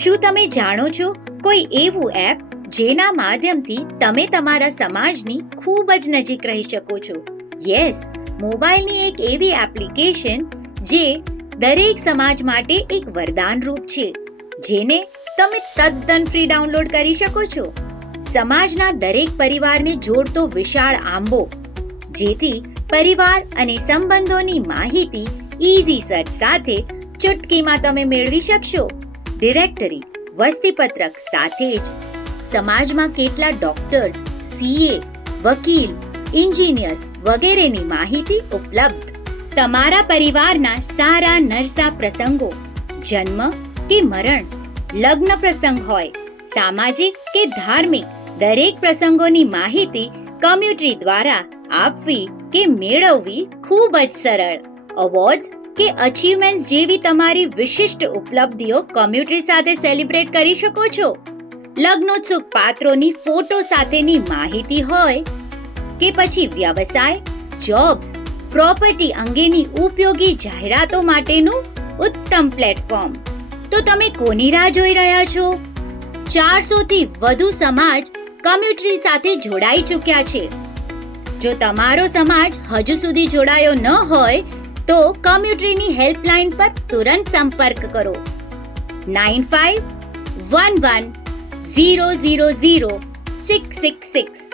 શું તમે જાણો છો કોઈ એવું એપ જેના માધ્યમથી તમે તમારા સમાજની ખૂબ જ નજીક રહી શકો છો? યસ, મોબાઈલની એક એવી એપ્લિકેશન જે દરેક સમાજ માટે એક વરદાન રૂપ છે, જેને તમે તદ્દન ફ્રી ડાઉનલોડ કરી શકો છો. સમાજના દરેક પરિવારને જોડતો વિશાળ આંબો, જેથી પરિવાર અને સંબંધોની માહિતી ઈઝી સર્ચ સાથે ચુટકીમાં તમે મેળવી શકશો. ડિરેક્ટરી, વસ્તીપત્રક સાથે જ સમાજમાં કેટલા ડોક્ટર્સ, સીએ, વકીલ, એન્જિનિયર્સ વગેરેની માહિતી ઉપલબ્ધ. તમારા પરિવારના સારા નરસા પ્રસંગો, જન્મ કે મરણ, લગ્ન પ્રસંગ હોય, સામાજિક કે ધાર્મિક, દરેક પ્રસંગોની માહિતી કમ્યુટરી દ્વારા આપવી કે મેળવવી ખૂબ જ સરળ. અવોર્ડ્સ કે અચીવમેન્ટ્સ જેવી તમારી વિશિષ્ટ ઉપલબ્ધિઓ કમ્યુટરી સાથે સેલિબ્રેટ કરી શકો છો. લગ્નોત્સુક પાત્રોની ફોટો સાથેની માહિતી હોય કે પછી વ્યવસાય, જોબ્સ, પ્રોપર્ટી અંગેની ઉપયોગી જાહેરાતો માટેનું ઉત્તમ પ્લેટફોર્મ. તો તમે કોની રાહ જોઈ રહ્યા છો? 400 થી વધુ સમાજ કમ્યુટરી સાથે જોડાઈ ચૂક્યા છે. જો તમારો સમાજ હજુ સુધી જોડાયો ન હોય તો કમ્યુટરીની હેલ્પલાઇન પર તુરંત સંપર્ક કરો. 9511000666